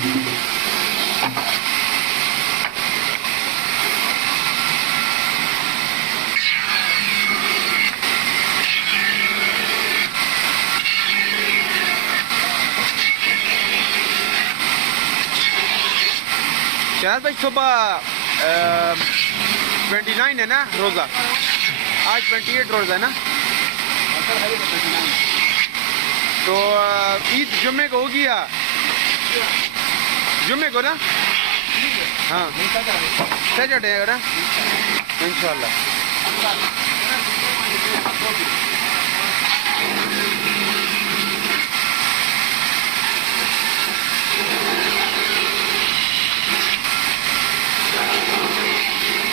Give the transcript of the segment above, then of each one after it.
शहनाज भाई सुबह 29 है ना रोज़ा, आज 28 रोज़ा है ना, तो ईद जुम्मे को होगी या जुम्मे को ना? हाँ सैटरडे है ना इंशाल्लाह।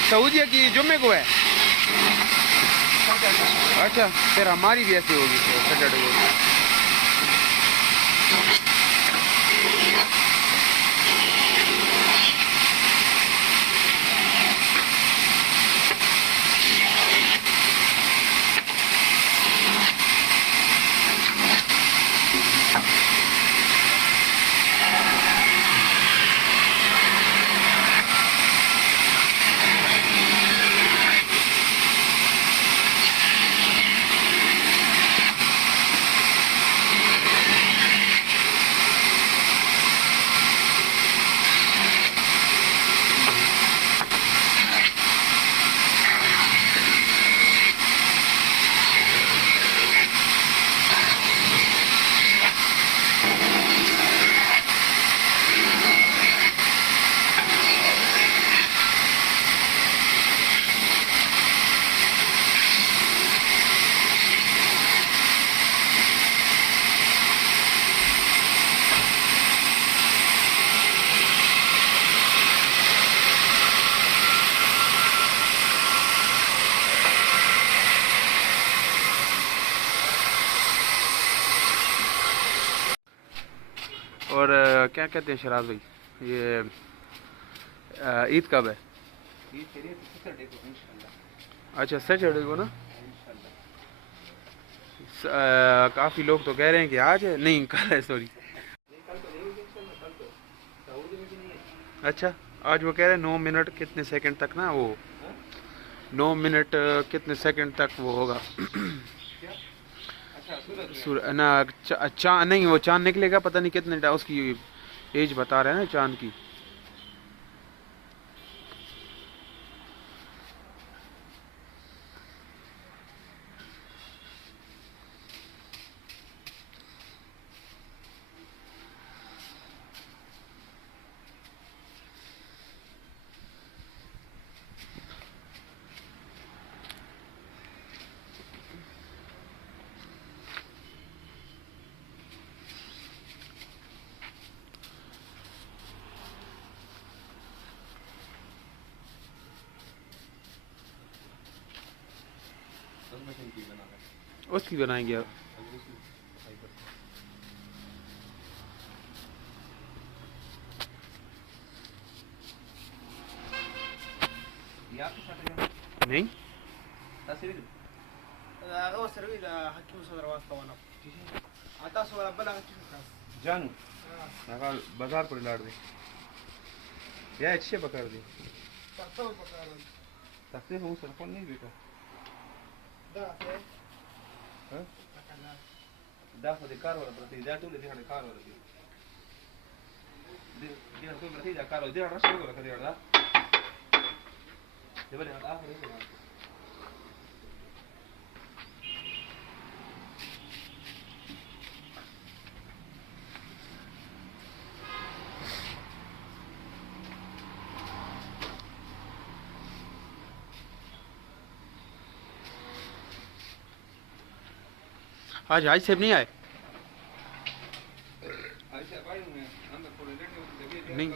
सऊदीया की जुम्मे को है। अच्छा फिर हमारी भी ऐसी होगी सैटरडे को। और क्या कहते हैं शराज भाई, ये ईद कब है? अच्छा सैटरडे को ना। काफ़ी लोग तो कह रहे हैं कि आज है, नहीं कल है, सॉरी। अच्छा आज वो कह रहे हैं 9 मिनट कितने सेकंड तक ना, वो 9 मिनट कितने सेकंड तक वो होगा ना चांद नहीं, वो चांद निकलेगा, पता नहीं कितने उसकी एज बता रहे हैं ना चांद की। उसकी बनाएंगे आप। नहीं जानू बाजार पर लाड़ दे या अच्छे पकड़ दे तकते हूँ सर कौन नहीं बेटा दास दे कार वाला प्रति जा तू ले दिखाने कार वाला दे तो प्रति जा कार वाला दे रश को रख दे वाला दे बोले आ करे आज हाई सेब नहीं आए नहीं